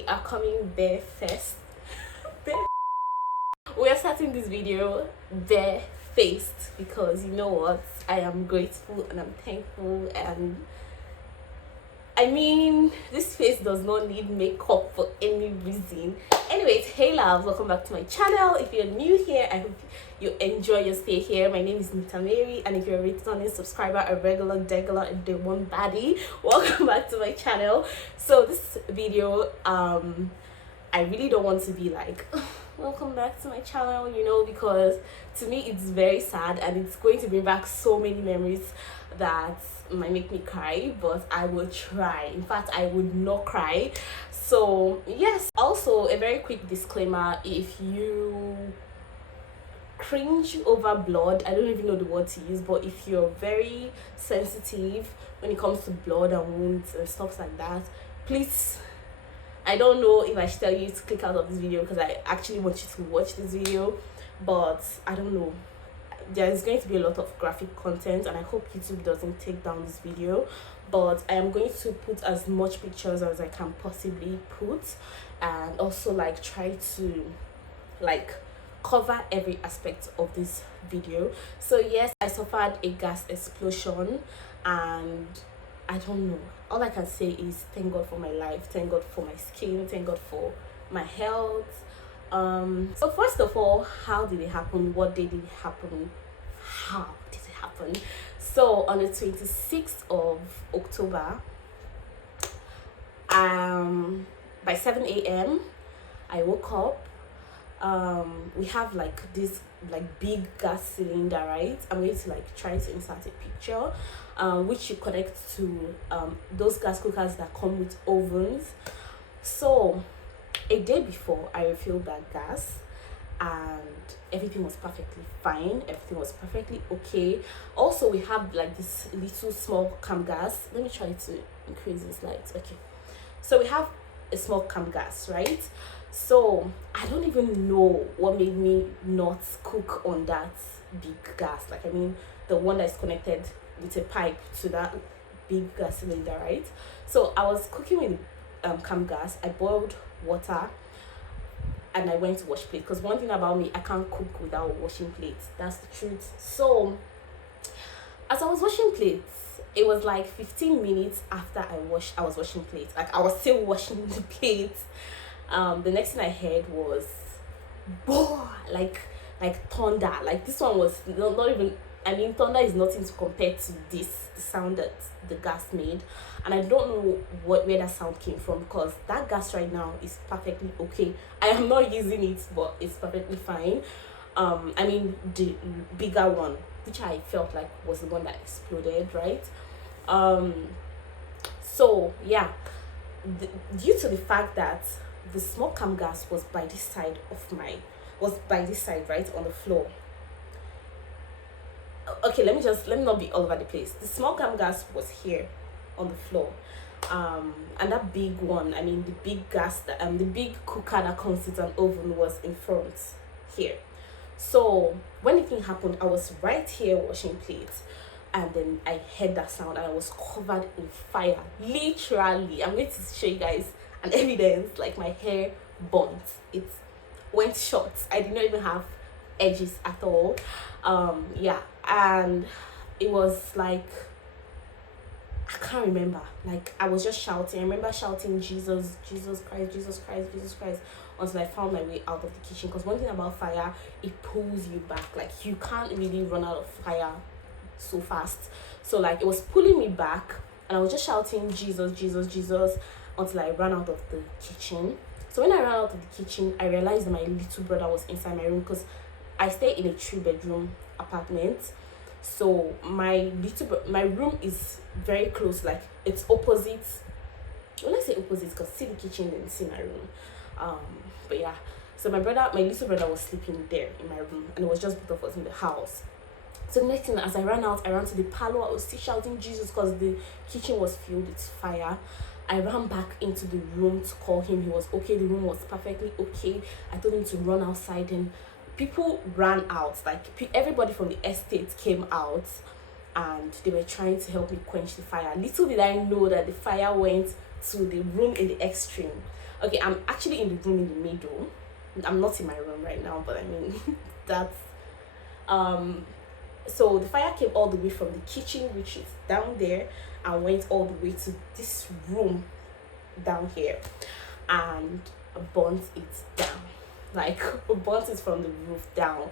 we are coming bare first. We are starting this video bare faced because you know what, I am grateful and I'm thankful, and I mean this face does not need makeup for any reason. Anyways, hey loves, welcome back to my channel. If you're new here, I hope you enjoy your stay here. My name is Nita Mary, and if you're a returning subscriber, a regular degular and the one baddie, welcome back to my channel. So this video, I really don't want to be like welcome back to my channel, you know, because to me it's very sad and it's going to bring back so many memories that might make me cry, but I will try. In fact, I would not cry. So yes, also a very quick disclaimer: if you cringe over blood, I don't even know the word to use, but if you're very sensitive when it comes to blood and wounds and stuff like that, please, I don't know if I should tell you to click out of this video because I actually want you to watch this video, but I don't know. There's going to be a lot of graphic content and I hope YouTube doesn't take down this video, but I am going to put as much pictures as I can possibly put, and also like try to like cover every aspect of this video. So yes, I suffered a gas explosion, and I don't know, all I can say is thank God for my life, thank God for my skin, thank God for my health. So first of all, how did it happen? What day did it happen? How did it happen? So on the 26th of October, by 7 a.m. I woke up. We have like this like big gas cylinder, right? I'm going to like try to insert a picture, which you connect to those gas cookers that come with ovens. So a day before, I refilled that gas and everything was perfectly fine, everything was perfectly okay. Also, we have like this little small cam gas. Let me try to increase this light. Okay, so we have a small cam gas, right? So I don't even know what made me not cook on that big gas, like I mean the one that's connected with a pipe to that big gas cylinder, right? So I was cooking with cam gas. I boiled water and I went to wash plates, because one thing about me, I can't cook without washing plates. That's the truth. So as I was washing plates, it was like 15 minutes after I was washing plates, like I was still washing the plates. The next thing I heard was boom, like thunder. Like this one was not even, I mean thunder is nothing to compare to the sound that the gas made, and I don't know where that sound came from, because that gas right now is perfectly okay. I am not using it, but it's perfectly fine. I mean the bigger one, which I felt like was the one that exploded, right? So yeah, due to the fact that the small cam gas was by this side, right on the floor. Okay, let me not be all over the place. The small cam gas was here on the floor, and that big one, I mean the big gas, the big cooker that comes with an oven was in front here. So when the thing happened, I was right here washing plates, and then I heard that sound and I was covered in fire. Literally, I'm going to show you guys an evidence. Like my hair burnt, it went short, I did not even have edges at all. Yeah, and it was like, I can't remember, like I was just shouting. I remember shouting Jesus, Jesus Christ, Jesus Christ, Jesus Christ, until I found my way out of the kitchen. Because one thing about fire, it pulls you back. Like you can't really run out of fire so fast. So like it was pulling me back, and I was just shouting Jesus, Jesus, Jesus, until I ran out of the kitchen. So when I ran out of the kitchen, I realized that my little brother was inside my room, because I stay in a 3-bedroom apartment. So my room is very close, like it's opposite. When I say opposite, because see the kitchen and see my room. But yeah, so my little brother was sleeping there in my room, and it was just both of us in the house. So the next thing, as I ran out, I ran to the parlor. I was still shouting Jesus because the kitchen was filled with fire. I ran back into the room to call him. He was okay. The room was perfectly okay. I told him to run outside, and people ran out. Like everybody from the estate came out, and they were trying to help me quench the fire. Little did I know that the fire went to the room in the extreme. Okay, I'm actually in the room in the middle. I'm not in my room right now, but I mean that's um so the fire came all the way from the kitchen, which is down there, and went all the way to this room down here, and burnt it down, like burnt it from the roof down.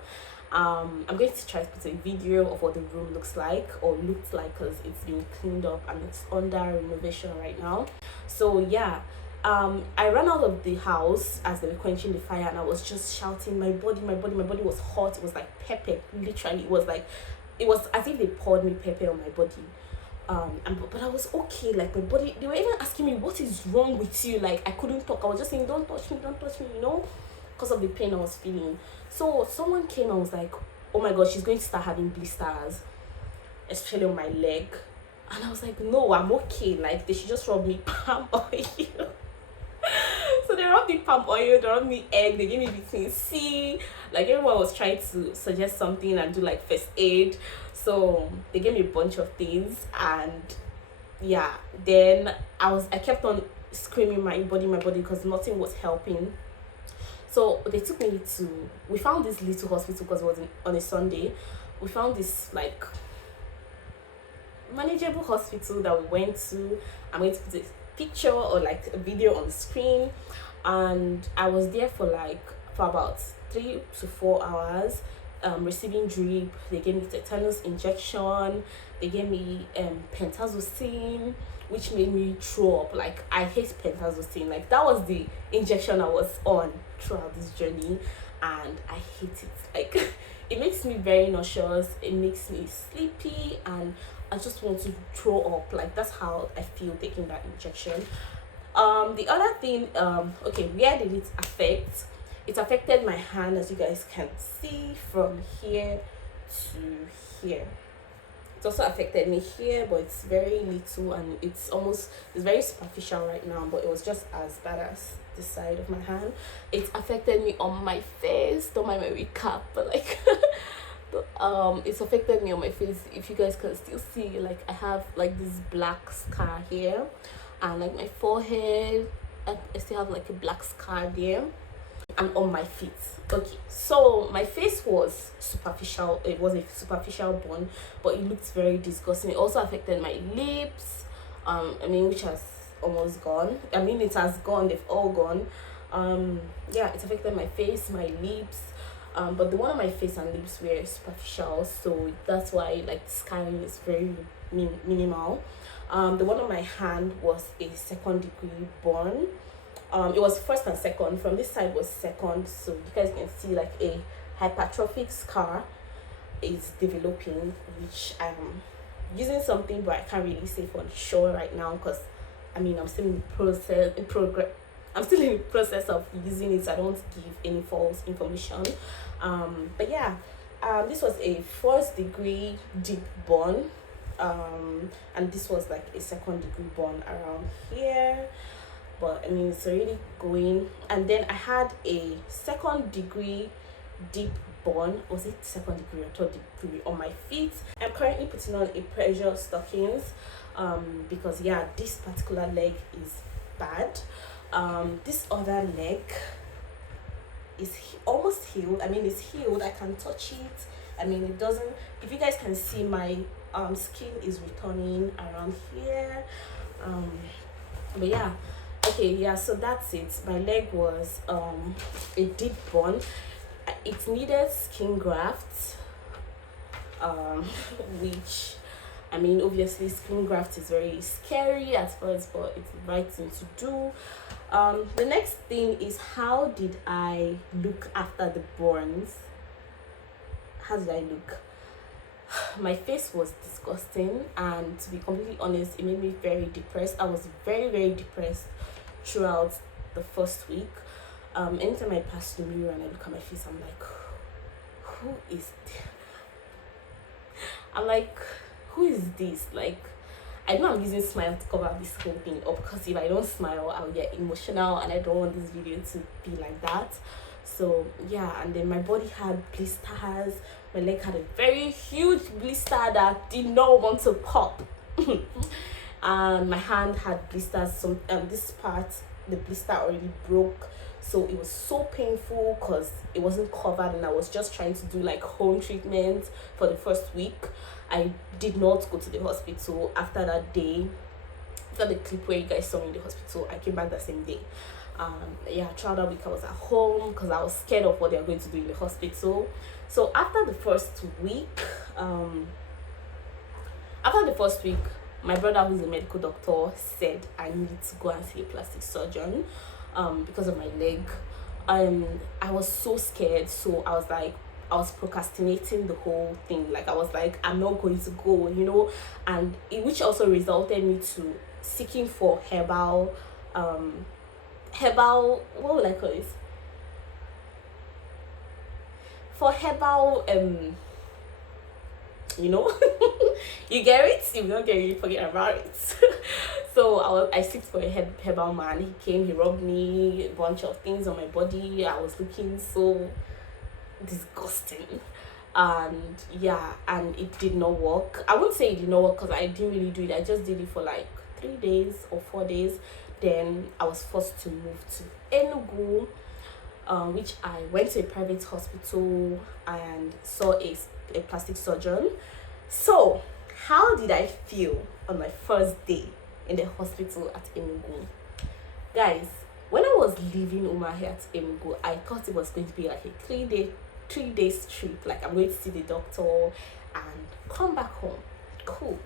I'm going to try to put a video of what the room looks like, or looked like, because it's been cleaned up and it's under renovation right now. So yeah, I ran out of the house as they were quenching the fire, and I was just shouting, my body, my body, my body was hot. It was like pepper, literally. It was as if they poured me pepper on my body. But I was okay. Like my body, they were even asking me, what is wrong with you? Like I couldn't talk. I was just saying, don't touch me, don't touch me, because of the pain I was feeling. So someone came and was like, oh my god, she's going to start having blisters, especially on my leg. And I was like, no, I'm okay. Like they should just rub me palm oil. So they rubbed me palm oil, they rubbed me egg, they gave me vitamin C. Like everyone was trying to suggest something and do like first aid. So they gave me a bunch of things, and yeah, then I kept on screaming my body, because nothing was helping. So they took me to, we found this little hospital because it was on a Sunday. We found this like manageable hospital that we went to. I'm going to put a picture or like a video on the screen, and I was there for about 3 to 4 hours, receiving drip. They gave me tetanus injection, they gave me pentazocine, which made me throw up. Like I hate pentazocine. Like that was the injection I was on throughout this journey, and I hate it. Like it makes me very nauseous, it makes me sleepy, and I just want to throw up. Like that's how I feel taking that injection. The other thing, okay, where did it affect? It affected my hand, as you guys can see from here to here. It also affected me here, but it's very little, and it's very superficial right now, but it was just as bad as the side of my hand. It affected me on my face. Don't mind my recap, but like it's affected me on my face. If you guys can still see, like I have like this black scar here, and like my forehead, I still have like a black scar there, and on my feet. Okay, so my face was superficial. It was a superficial burn, but it looked very disgusting. It also affected my lips, which has almost gone. It has gone, they've all gone. Yeah, it affected my face, my lips, but the one on my face and lips were superficial, so that's why like the scarring is very minimal. The one on my hand was a second degree burn. It was first and second. From this side was second, so you guys can see like a hypertrophic scar is developing, which I'm using something, but I can't really say for sure right now, because I'm still in progress. I'm still in the process of using it, so I don't give any false information. But yeah, this was a first degree deep burn, and this was like a second degree burn around here, but it's already going. And then I had a second degree deep burn. Was it second degree or third degree on my feet? I'm currently putting on a pressure stockings, because yeah, this particular leg is bad. This other leg is almost healed. It's healed. I can touch it. It doesn't, if you guys can see, my skin is returning around here. But yeah, okay, yeah, so that's it. My leg was a deep burn. It needed skin grafts, which obviously skin graft is very scary at first, but it's the right thing to do. The next thing is, how did I look after the burns? How did I look? My face was disgusting, and to be completely honest, it made me very depressed. I was very, very depressed throughout the first week. Anytime I pass the mirror and I look at my face, I'm like, who is this? I'm like, who is this? Like, I know I'm using smile to cover this whole thing up, because if I don't smile, I'll get emotional, and I don't want this video to be like that. So yeah, and then my body had blisters. My leg had a very huge blister that did not want to pop. And my hand had blisters. This part the blister already broke, so it was so painful because it wasn't covered, and I was just trying to do like home treatment for the first week. I did not go to the hospital after that day. After the clip where you guys saw me in the hospital, I came back the same day. Yeah, throughout that week I was at home because I was scared of what they are going to do in the hospital. So after the first week, my brother, who's a medical doctor, said I need to go and see a plastic surgeon because of my leg. I was so scared, so I was procrastinating the whole thing. Like I was like, I'm not going to go, and which also resulted me to seeking for herbal, what would I call it? For herbal, you know, you get it. If you don't get it, forget about it. So I seeked for a herbal man. He came, he rubbed me a bunch of things on my body. I was looking so disgusting, and yeah, and it did not work. I wouldn't say it did not work because I didn't really do it. I just did it for like 3 days or 4 days. Then I was forced to move to Enugu, which I went to a private hospital and saw a plastic surgeon. So, how did I feel on my first day in the hospital at Enugu? Guys, when I was leaving Umahi at Enugu, I thought it was going to be like a 3 days trip. Like I'm going to see the doctor and come back home. Cool.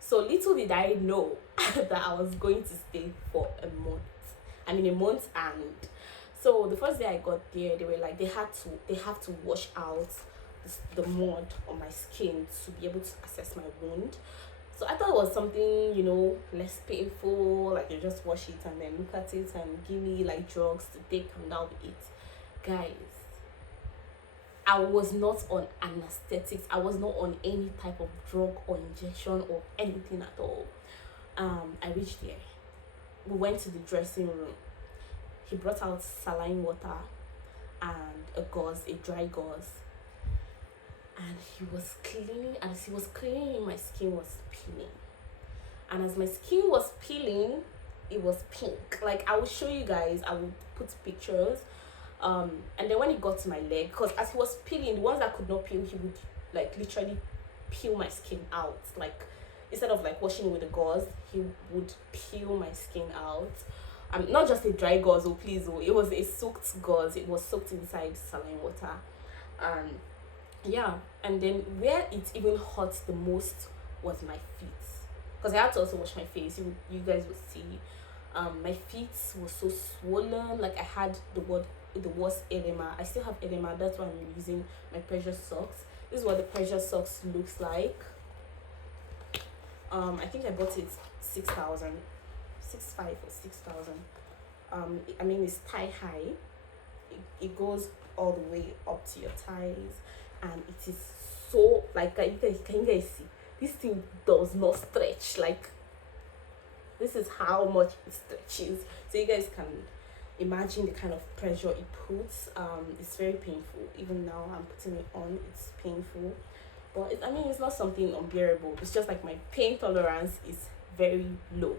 So little did I know that I was going to stay for a month. I mean a month. And so the first day I got there, they were like they have to wash out the mud on my skin to be able to assess my wound. So I thought it was something, less painful, like you just wash it and then look at it and give me like drugs to take and that'll be it. Guys, I was not on anesthetics. I was not on any type of drug or injection or anything at all. I reached there. We went to the dressing room. He brought out saline water and a dry gauze. And he was cleaning, and as he was cleaning, my skin was peeling. And as my skin was peeling, it was pink. Like I will show you guys, I will put pictures. And then when it got to my leg, because as he was peeling, the ones that could not peel, he would like literally peel my skin out. Like instead of like washing it with the gauze, he would peel my skin out. Not just a dry gauze, please, it was a soaked gauze. It was soaked inside saline water. And yeah, and then where it even hurt the most was my feet, because I had to also wash my face. You guys would see my feet were so swollen. Like I had the worst edema. I still have edema. That's why I'm using my pressure socks. This is what the pressure socks looks like. I think I bought it 6,000, 6,500 or 6,000. I mean it's thigh high. It goes all the way up to your thighs, and it is so like can you guys see? This thing does not stretch. Like this is how much it stretches. So you guys can imagine the kind of pressure it puts. It's very painful. Even now I'm putting it on, it's painful, but it's not something unbearable. It's just like my pain tolerance is very low.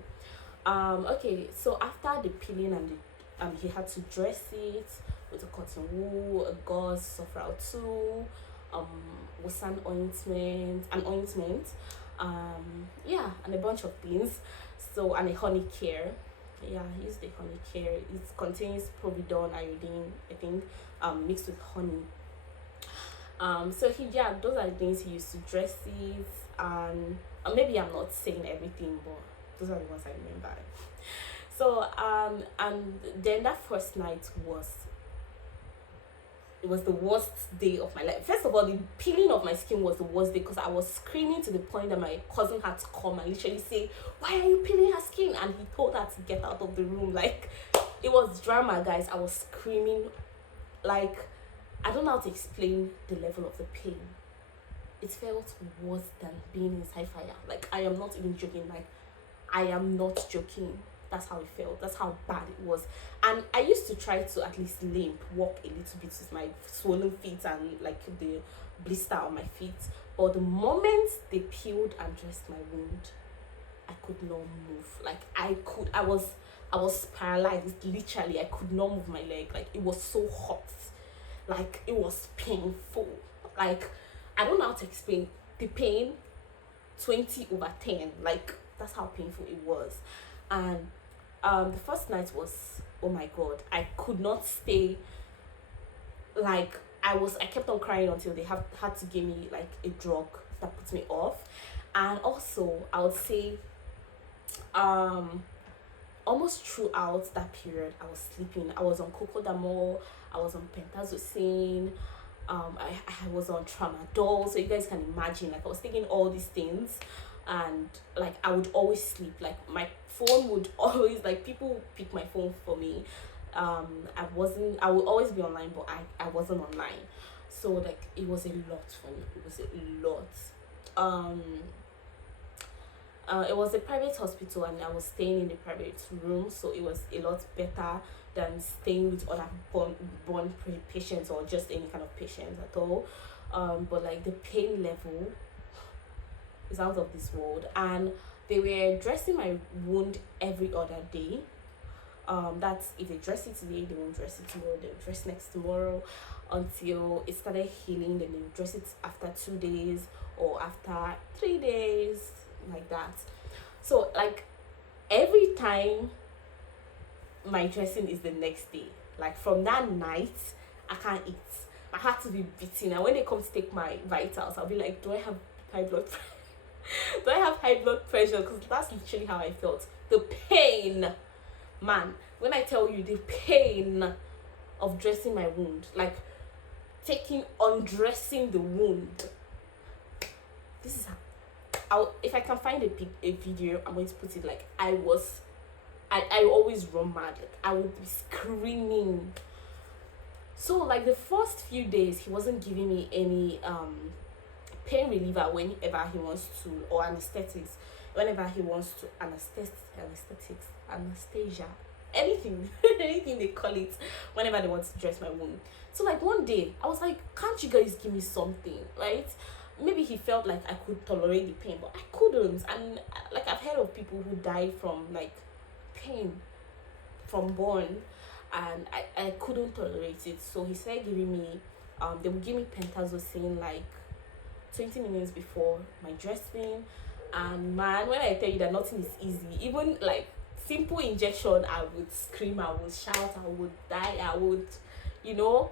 Okay, so after the peeling and he had to dress it with a cotton wool, a gauze, Sofral 2, Wasan ointment, yeah, and a bunch of things. So, and a honey care. Yeah, I used the honey care. It contains povidone, iodine, I think, mixed with honey. So those are the things he used to dress it, and maybe I'm not saying everything, but those are the ones I remember. So and then that first night was the worst day of my life. First of all, the peeling of my skin was the worst day because I was screaming to the point that my cousin had to come and literally say, "Why are you peeling her skin?" And he told her to get out of the room. Like it was drama, guys. I was screaming. Like I don't know how to explain the level of the pain. It felt worse than being inside fire. Like I am not even joking. Like I am not joking. That's how it felt. That's how bad it was. And I used to try to at least walk a little bit with my swollen feet and like the blister on my feet. But the moment they peeled and dressed my wound, I could not move. Like I was paralyzed. Literally, I could not move my leg. Like it was so hot. Like it was painful. Like I don't know how to explain the pain. 20/10. Like that's how painful it was. And the first night was, oh my god, I could not stay. Like I kept on crying until they had to give me like a drug that puts me off. And also I would say um almost throughout that period I was sleeping. I was on cocodamol, I was on pentazocine, I was on tramadol, so you guys can imagine, like I was taking all these things. And like I would always sleep, like my phone would always, like people pick my phone for me. I would always be online, but I wasn't online. So like it was a lot for me, it was a lot. um it was a private hospital and I was staying in the private room, so it was a lot better than staying with other patients or just any kind of patients at all. But like the pain level is out of this world, and they were dressing my wound every other day. That's if they dress it today, they won't dress it tomorrow, they'll dress next tomorrow until it started healing, then they'll dress it after 2 days or after 3 days, like that. So like every time my dressing is the next day. Like from that night I can't eat, my heart will be beating, and when they come to take my vitals I'll be like, do I have high blood pressure? Do I have high blood pressure? Because that's literally how I felt. The pain, man, when I tell you the pain of dressing my wound, like undressing the wound, this is how if I can find a video, I'm going to put it. Like I always run mad, like I would be screaming. So like the first few days he wasn't giving me any pain reliever whenever he wants to, or anesthetics whenever he wants to, anesthesia, anything anything they call it, whenever they want to dress my wound. So like one day I was like, can't you guys give me something, right? Maybe he felt like I could tolerate the pain, but I couldn't. And like I've heard of people who die from like pain from born, and I couldn't tolerate it. So he started giving me they would give me pentazocine like 20 minutes before my dressing. And man, when I tell you that nothing is easy, even like simple injection, I would scream, I would shout, I would die, I would, you know.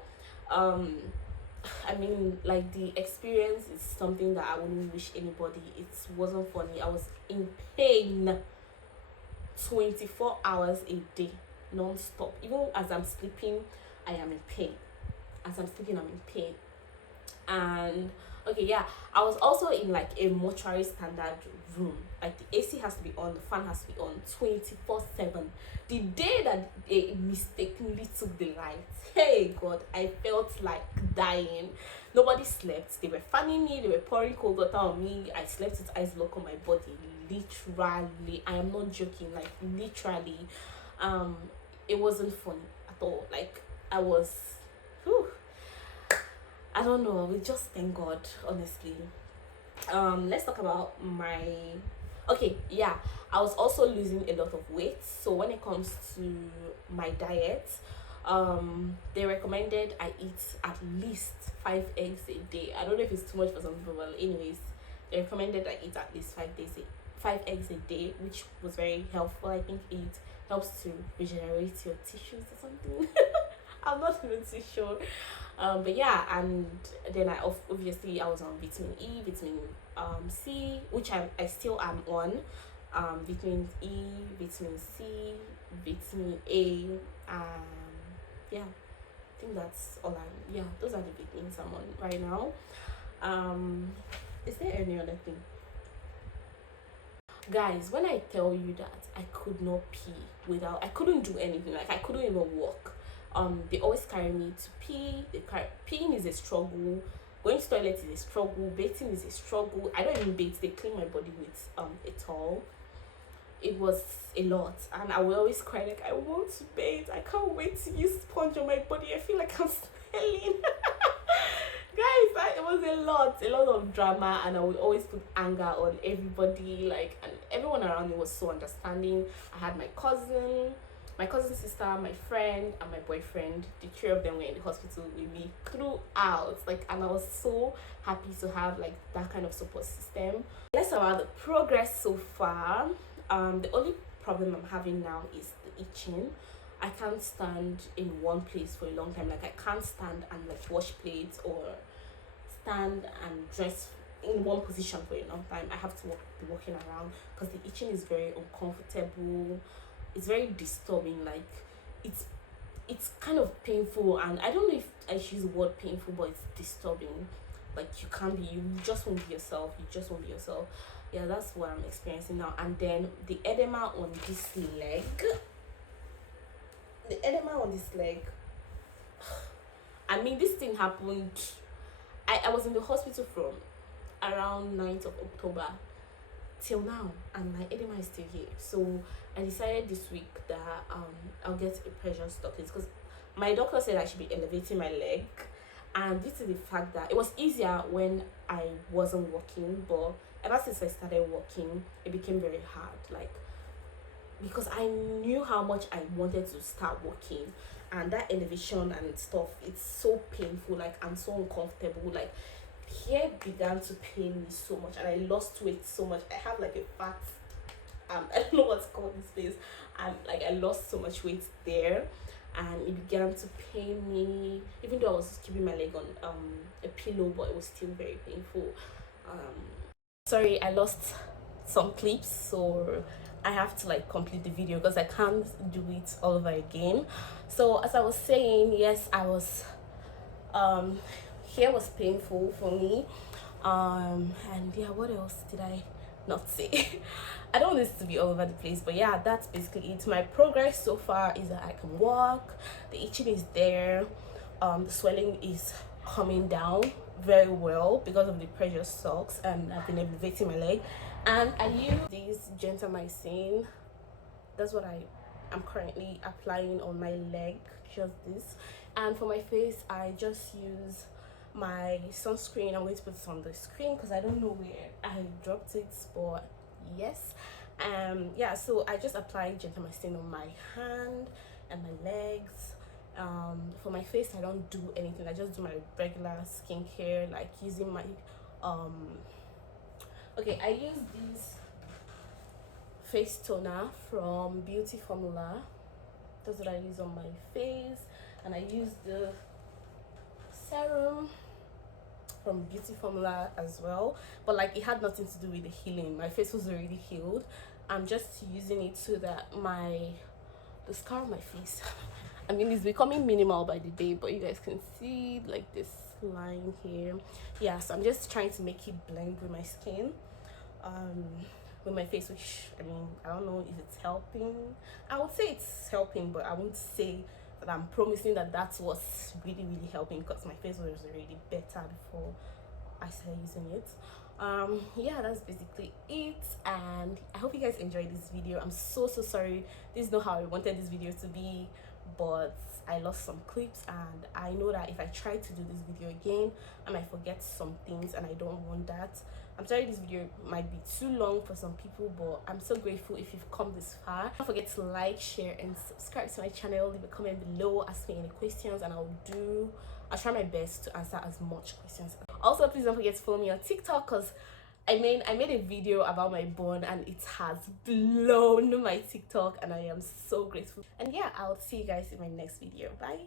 I mean, like the experience is something that I wouldn't wish anybody. It wasn't funny. I was in pain 24 hours a day, non-stop. Even as I'm sleeping, I am in pain. As I'm sleeping, I'm in pain. And okay, yeah, I was also in like a mortuary standard room. Like the AC has to be on, the fan has to be on 24/7. The day that they mistakenly took the lights, hey God, I felt like dying. Nobody slept. They were fanning me, they were pouring cold water on me. I slept with eyes locked on my body. Literally, I am not joking, like literally. It wasn't funny at all. Like I was, whew, I don't know. We just thank God, honestly. Let's talk about my. Okay, yeah. I was also losing a lot of weight. So when it comes to my diet, they recommended I eat at least 5 eggs a day. I don't know if it's too much for some people, but anyways, they recommended I eat at least 5 eggs a day, which was very helpful. I think it helps to regenerate your tissues or something. I'm not even too sure. But yeah, and then obviously I was on vitamin E, vitamin C, which I still am on. Vitamin E, vitamin C, vitamin A. Yeah, I think that's all yeah, those are the big things I'm on right now. Is there any other thing? Guys, when I tell you that I could not pee without, I couldn't do anything, like I couldn't even walk. They always carry me to pee. Peeing is a struggle. Going to toilet is a struggle. Bathing is a struggle. I don't even bathe. They clean my body with a towel. It was a lot, and I will always cry like, I want to bathe. I can't wait to use sponge on my body. I feel like I'm smelling. It was a lot of drama, and I would always put anger on everybody, like, and everyone around me was so understanding. I had my cousin's sister, my friend, and my boyfriend. The three of them were in the hospital with me throughout, like, and I was so happy to have like that kind of support system. Let's talk about the progress so far. The only problem I'm having now is the itching. I can't stand in one place for a long time. Like, I can't stand and like wash plates or stand and dress in one position for a long time. I have to be walking around because the itching is very uncomfortable. It's very disturbing. Like, it's it's kind of painful, and I don't know if I should use the word painful, but it's disturbing. Like, you just won't be yourself. You just won't be yourself. Yeah, that's what I'm experiencing now. And then the edema on this leg. The edema on this leg. I mean, this thing happened. I was in the hospital from around 9th of October till now, and my edema is still here. So I decided this week that I'll get a pressure stockings, because my doctor said I should be elevating my leg, and due to the fact that it was easier when I wasn't working, but ever since I started working, it became very hard. Like, because I knew how much I wanted to start working, and that elevation and stuff, it's so painful, like, I'm so uncomfortable. Like, hair began to pain me so much, and I lost weight so much. I have like a fat I don't know what's called this place. Like, I lost so much weight there, and it began to pain me, even though I was keeping my leg on a pillow, but it was still very painful. Sorry, I lost some clips, so I have to like complete the video because I can't do it all over again. So as I was saying, yes, I was hair was painful for me, and yeah, what else did I not say? I don't want this to be all over the place, but yeah, that's basically it. My progress so far is that I can walk, the itching is there, the swelling is coming down very well because of the pressure socks, and I've been elevating my leg, and I use this gentamicin. That's what I'm currently applying on my leg, just this. And for my face, I just use my sunscreen. I'm going to put this on the screen because I don't know where I dropped it, but yes. Yeah, so I just apply gentamicin on my hand and my legs. For my face, I don't do anything. I just do my regular skincare, like using my okay, I use this face toner from Beauty Formula. That's what I use on my face, and I use the serum from Beauty Formula as well, but like, it had nothing to do with the healing. My face was already healed. I'm just using it so that the scar on my face I mean, it's becoming minimal by the day, but you guys can see like this line here. Yeah, so I'm just trying to make it blend with my skin, with my face, which, I mean, I don't know if it's helping. I would say it's helping, but I won't say that I'm promising that that's what's really helping, because my face was already better before I started using it. Yeah, that's basically it, and I hope you guys enjoyed this video. I'm so sorry, this is not how I wanted this video to be, but I lost some clips, and I know that if I try to do this video again, I might forget some things, and I don't want that. I'm sorry this video might be too long for some people, but I'm so grateful if you've come this far. Don't forget to like, share, and subscribe to my channel. Leave a comment below, ask me any questions, and I'll try my best to answer as much questions. Also, please don't forget to follow me on TikTok, because I made a video about my bun, and it has blown my TikTok, and I am so grateful. And yeah, I'll see you guys in my next video. Bye.